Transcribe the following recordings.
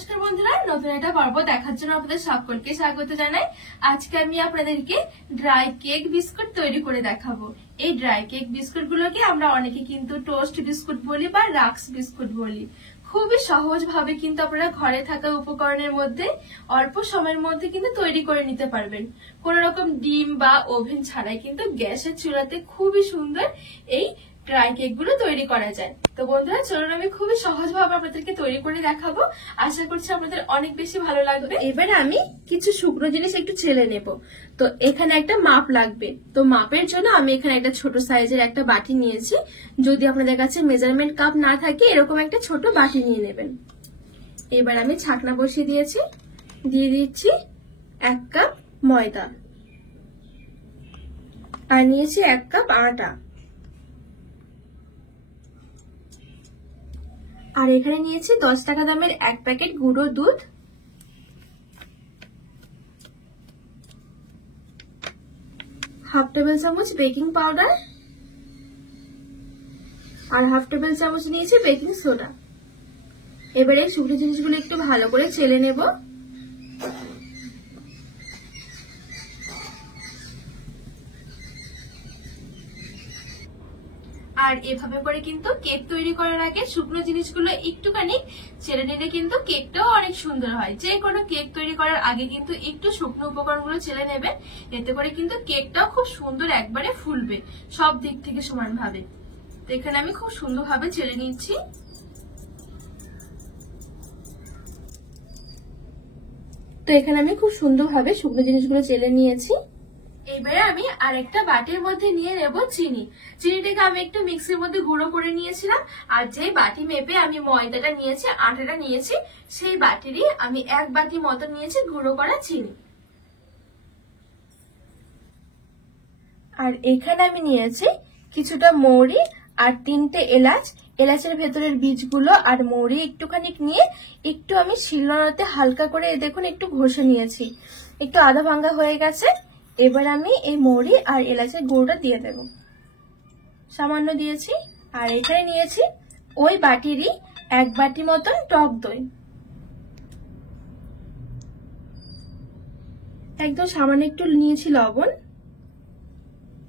নমস্কার বন্ধুরা, নতুন একটা পর্ব দেখার জন্য আপনাদের সকলকে স্বাগত জানাই। আজকে আমি আপনাদেরকে ড্রাই কেক বিস্কুট তৈরি করে দেখাবো। এই ড্রাই কেক বিস্কুট গুলোকে আমরা অনেকে কিন্তু টোস্ট বিস্কুট বলি বা রাস্ক বিস্কুট বলি। খুবই সহজ ভাবে কিন্তু আপনারা ঘরে থাকা উপকরণের মধ্যে অল্প সময়ের মধ্যে কিন্তু তৈরি করে নিতে পারবেন। কোন রকম ডিম বা ওভেন ছাড়াই কিন্তু গ্যাসের চুলাতে খুবই সুন্দর এই ড্রাই কেক গুলো তৈরি করা যায়। তো বন্ধুরা চলুন আমি খুবই সহজভাবে আপনাদেরকে তৈরি করে দেখাবো। আশা করছি আপনাদের অনেক বেশি ভালো লাগবে। এবার আমি কিছু শুকনো জিনিস একটু ছেলে নেব। তো এখানে একটা মাপ লাগবে। তো মাপের জন্য আমি এখানে একটা ছোট সাইজের একটা বাটি নিয়েছি। যদি আপনাদের কাছে মেজারমেন্ট কাপ না থাকে এরকম একটা ছোট বাটি নিয়ে নেবেন। এবার আমি ছাকনা বসিয়ে দিয়েছি, দিয়ে দিচ্ছি 1 কাপ ময়দা আর নিয়েছি 1 কাপ আটা। আর এখানে নিয়েছি 10 টাকা দামের 1 প্যাকেট গুঁড়ো দুধ, হাফ টেবিল চামচ বেকিং পাউডার আর হাফ টেবিল চামচ নিয়েছি বেকিং সোডা। এবারে শুকনো জিনিসগুলো একটু ভালো করে চেলে নেব। আর এভাবে করে কিন্তু কেক তৈরি করার আগে শুকনো জিনিসগুলো একটুখানি ছেড়ে নিলে কিন্তু কেকটাও অনেক সুন্দর হয়। যে কোনো কেক তৈরি করার আগে কিন্তু একটু শুকনো উপকরণগুলো ছেড়ে নেবেন, এতে করে কিন্তু কেকটাও খুব সুন্দর একবারে ফুলবে সব দিক থেকে সমানভাবে। তো এখানে আমি খুব সুন্দরভাবে ছেড়ে নিচ্ছি। তো এখানে আমি খুব সুন্দরভাবে শুকনো জিনিসগুলো চেলে নিয়েছি। এবারে আমি আরেকটা বাটির মধ্যে নিয়ে নেব চিনি। চিনিটাকে আমি একটু মিক্সির মধ্যে গুঁড়ো করে নিয়েছিলাম। আর যে বাটি মেপে আমি ময়দাটা নিয়েছি, আটাটা নিয়েছি, সেই বাটিরই আমি 1 বাটি মতো নিয়েছি গুঁড়ো করা চিনি। আর এখানে আমি নিয়েছি কিছুটা মৌরি আর 3টে এলাচ। এলাচের ভেতরের বীজগুলো আর মৌরি একটুখানি নিয়ে একটু আমি শিলনোড়াতে হালকা করে দেখুন একটু ঘষে নিয়েছি। একটু আধা ভাঙ্গা হয়ে গেছে। এবার আমি এই মৌরি আর এলাচের গুঁড়োটা দিয়ে দেব, সামান্য দিয়েছি। আর এখানে নিয়েছি ওই বাটিরই 1 বাটি মতন টক দই, একদম সামান্য একটু নিয়েছি লবণ।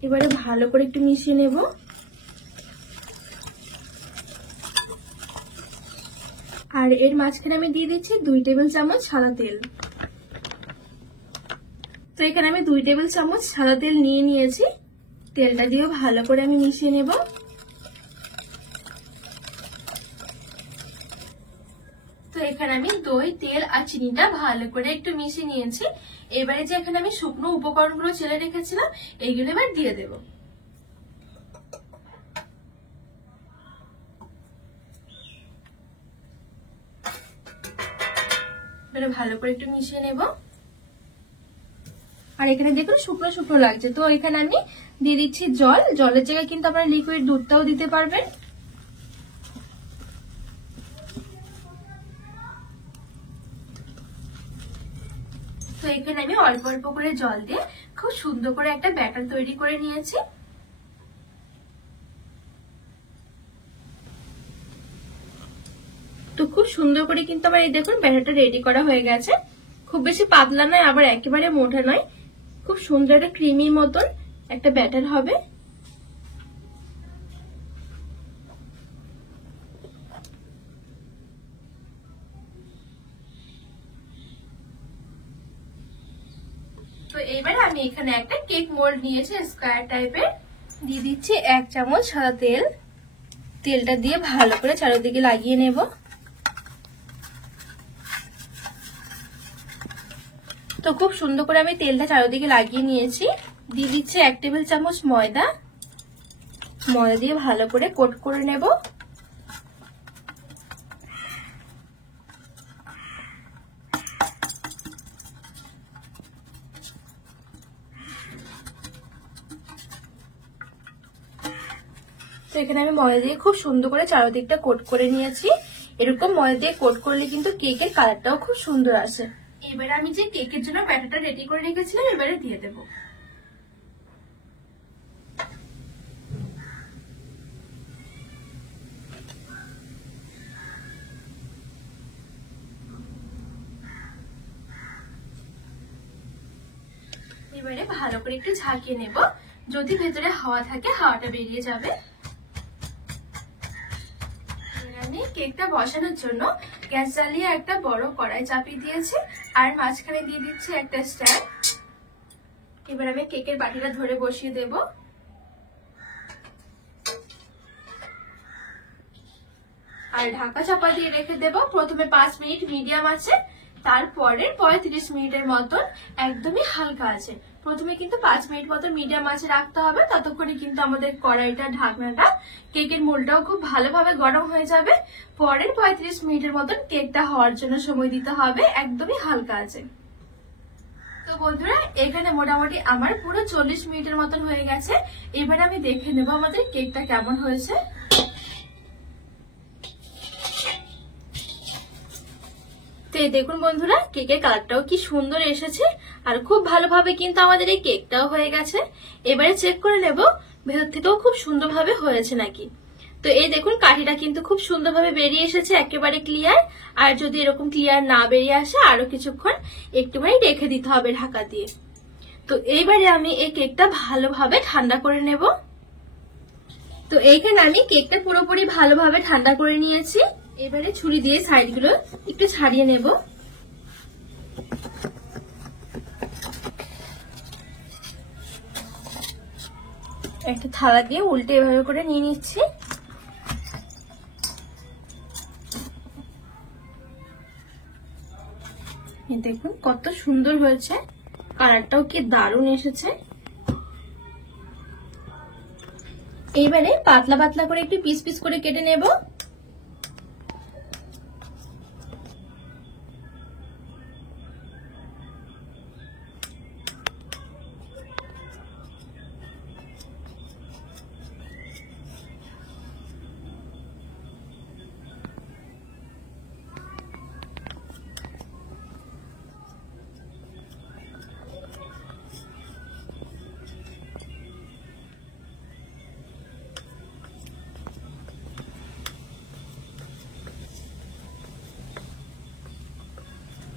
এবারে ভালো করে একটু মিশিয়ে নেব। আর এর মাঝখানে আমি দিয়ে দিচ্ছি 2 টেবিল চামচ সাদা তেল। তো এখানে আমি 2 টেবিল চামচ সাদা তেল নিয়ে নিয়েছি। তেলটা দিয়েও ভালো করে আমি মিশিয়ে নেব। তো এখানে আমি দই, তেল আর চিনিটা ভালো করে একটু মিশিয়ে নিয়েছি। এবারে যে এখানে আমি শুকনো উপকরণগুলো চেলে রেখেছিলাম এইগুলো এবার দিয়ে দেব। এবারে ভালো করে একটু মিশিয়ে নেব। আর এখানে দেখুন শুকনো শুকনো লাগছে। তো এখানে আমি দিয়ে দিচ্ছি জল। জলের জায়গায় কিন্তু আপনারা লিকুইড দুধটাও দিতে পারবেন। তো এখানে আমি অল্প অল্প করে জল দিয়ে খুব সুন্দর করে একটা ব্যাটার তৈরি করে নিয়েছি। তো খুব সুন্দর করে কিন্তু আমার এই দেখুন ব্যাটারটা রেডি করা হয়ে গেছে। খুব বেশি পাতলা নয়, আবার একেবারে মোটা নয়, খুব সুন্দর একটা ক্রিমি মতন একটা ব্যাটার হবে। তো এবারে আমি এখানে একটা কেক মোল্ড নিয়েছি স্কোয়ার টাইপের, দিয়ে দিচ্ছি 1 চামচ সাদা তেল। তেলটা দিয়ে ভালো করে চারিদিকে লাগিয়ে নেব। তো খুব সুন্দর করে আমি তেলটা চারিদিকে লাগিয়ে নিয়েছি। দিয়ে দিচ্ছি 1 টেবিল চামচ ময়দা। ময়দা দিয়ে ভালো করে কোট করে নেব। তো এখানে আমি ময়দা দিয়ে খুব সুন্দর করে চারিদিকটা কোট করে নিয়েছি। এরকম ময়দা দিয়ে কোট করলে কিন্তু কেকের কালারটাও খুব সুন্দর আসে। এবারে আমি যে কেকের জন্য ব্যাটারটা রেডি করে রেখেছিলাম এবারে দিয়ে দেব। এবারে ভালো করে একটু ঝাঁকিয়ে নেব, যদি ভেতরে হাওয়া থাকে হাওয়াটা বেরিয়ে যাবে। আমি কেকটা বসানোর জন্য গ্যাস জ্বালিয়ে একটা বড় কড়াই চাপিয়ে দিয়েছি আর মাঝখানে দিয়ে দিচ্ছি একটা স্ট্যান্ড। এবার আমি কেকের বাটিটা ধরে বসিয়ে দেব। আর ঢাকা চাপা দিয়ে রেখে দেব প্রথমে 5 মিনিট মিডিয়াম আছে, তারপরে 35 মিনিটের মতন একদমই হালকা আছে। প্রথমে কিন্তু 5 মিনিট মতন মিডিয়াম আছে রাখতে হবে, ততক্ষণে কিন্তু আমাদের কড়াইটা ঢাকনাটা কেকের মোলটাও খুব ভালোভাবে গরম হয়ে যাবে। পরের 35 মিনিটের মতন কেকটা হওয়ার জন্য সময় দিতে হবে, একদমই হালকা আছে। তো বন্ধুরা এখানে মোটামুটি আমার পুরো 40 মিনিটের মতন হয়ে গেছে। এবার আমি দেখে নেব আমাদের কেকটা কেমন হয়েছে। তো দেখুন বন্ধুরা কেকের কালারটাও কি সুন্দর এসেছে আর খুব ভালোভাবে কিন্তু আমাদের এই কেকটাও হয়ে গেছে। এবারে চেক করে নেব ভেতর থেকেও খুব সুন্দরভাবে হয়েছে নাকি। তো এই দেখুন কাঠিটা কিন্তু খুব সুন্দরভাবে বেরিয়ে এসেছে, একেবারে ক্লিয়ার। আর যদি এরকম ক্লিয়ার না বেরিয়ে আসে আরো কিছুক্ষণ একটুখানি রেখে দিতে হবে ঢাকা দিয়ে। তো এইবারে আমি এই কেকটা ভালোভাবে ঠান্ডা করে নেব। তো এইখানে আমি কেকটা পুরোপুরি ভালোভাবে ঠান্ডা করে নিয়েছি। এবারে ছুরি দিয়ে সাইডগুলো একটু ছাড়িয়ে নেব। একটা থালা দিয়ে উল্টে এভাবে করে নিয়ে নিচ্ছি। দেখুন কত সুন্দর হয়েছে, কালারটাও কি দারুণ এসেছে। এইবারে পাতলা পাতলা করে একটু পিস পিস করে কেটে নেব।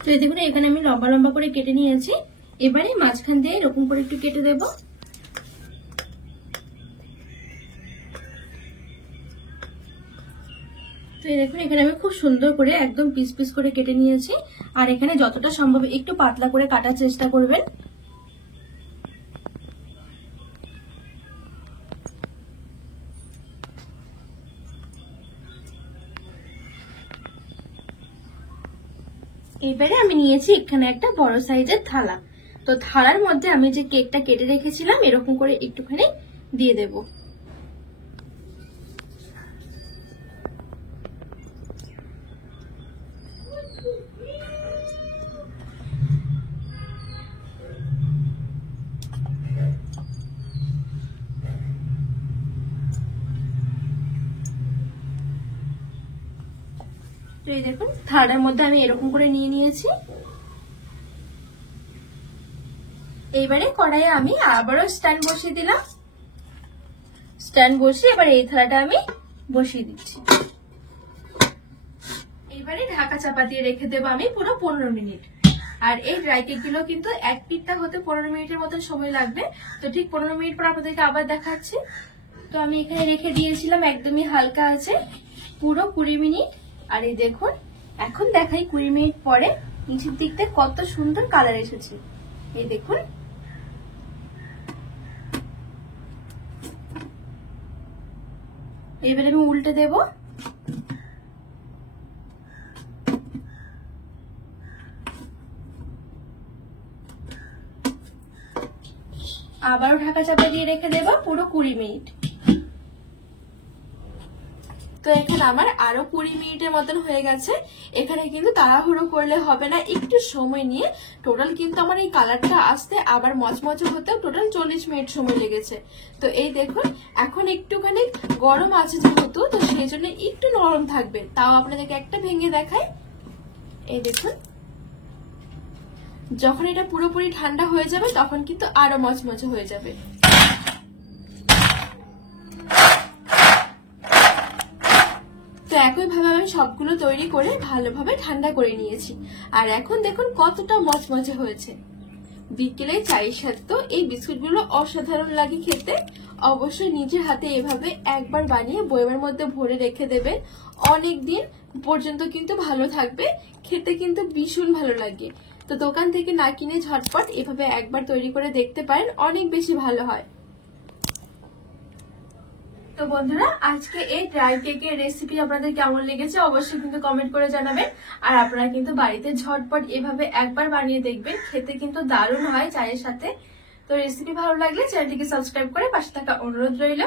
তো এই দেখুন এখানে আমি লম্বা লম্বা করে কেটে নিয়েছি। এবারে মাঝখান দিয়ে এরকম করে একটু কেটে দেব। তো এই দেখুন এখানে আমি খুব সুন্দর করে একদম পিস পিস করে কেটে নিয়েছি। আর এখানে যতটা সম্ভব একটু পাতলা করে কাটার চেষ্টা করবেন। এবারে আমি নিয়েছি এখানে একটা বড় সাইজের থালা। তো থালার মধ্যে আমি যে কেকটা কেটে রেখেছিলাম এরকম করে একটুখানি দিয়ে দেব। তো এই দেখুন থালার মধ্যে আমি এরকম করে নিয়ে নিয়েছি। এইবারে কড়াইয়ে আমি আবারও স্ট্যান্ড বসিয়ে দিলাম। স্ট্যান্ড বসিয়ে এবার এই থালাটা আমি বসিয়ে দিচ্ছি। এবারে ঢাকা চাপা দিয়ে রেখে দেবো আমি পুরো 15 মিনিট। আর এই ড্রাই কেক গুলো কিন্তু এক পিঠটা হতে 15 মিনিটের মতন সময় লাগবে। তো ঠিক 15 মিনিট পর আপনাদেরকে আবার দেখাচ্ছি। তো আমি এখানে রেখে দিয়েছিলাম একদমই হালকা আছে পুরো 20 মিনিট। আর এই দেখুন এখন দেখাই 20 মিনিট পরে নিচের দিকটা কত সুন্দর কালার এসেছে। এই দেখুন এবারে আমি উল্টে দেব। আবারও ঢাকা চাপা দিয়ে রেখে দেব পুরো 20 মিনিট। তো এখানে আমার আরো 20 মিনিটের মতন হয়ে গেছে। এখানে কিন্তু তাড়াহুড়ো করলে হবে না, একটু সময় নিয়ে। টোটাল কিন্তু আমার এই কালারটা আসতে আবার মচমচে হতেও টোটাল 40 মিনিট সময় লেগেছে। তো এই দেখুন এখন একটুখানি গরম আছে যেহেতু, তো সেই জন্য একটু নরম থাকবে। তাও আপনাদেরকে একটা ভেঙে দেখাই। এই দেখুন যখন এটা পুরোপুরি ঠান্ডা হয়ে যাবে তখন কিন্তু আরো মচমচে হয়ে যাবে। তো একইভাবে আমি সবগুলো তৈরি করে ভালোভাবে ঠান্ডা করে নিয়েছি। আর এখন দেখুন কতটা মচমচে হয়েছে। বিকেলে চায়ের সাথে তো এই বিস্কুটগুলো অসাধারণ লাগে খেতে। অবশ্যই নিজের হাতে এভাবে একবার বানিয়ে বয়মের মধ্যে ভরে রেখে দেবেন, অনেক দিন পর্যন্ত কিন্তু ভালো থাকবে, খেতে কিন্তু ভীষণ ভালো লাগে। তো দোকান থেকে না কিনে ঝটপট এভাবে একবার তৈরি করে দেখতে পারেন, অনেক বেশি ভালো হয়। তো বন্ধুরা, আজকে এই ড্রাই কেকের রেসিপি আপনাদের কেমন লেগেছে অবশ্যই কিন্তু কমেন্ট করে জানাবেন। আর আপনারা কিন্তু বাড়িতে ঝটপট এভাবে একবার বানিয়ে দেখবেন, খেতে কিন্তু দারুণ হয় চায়ের সাথে। তো রেসিপি ভালো লাগলে চ্যানেলটিকে সাবস্ক্রাইব করে পাশে থাকা অনুরোধ রইল।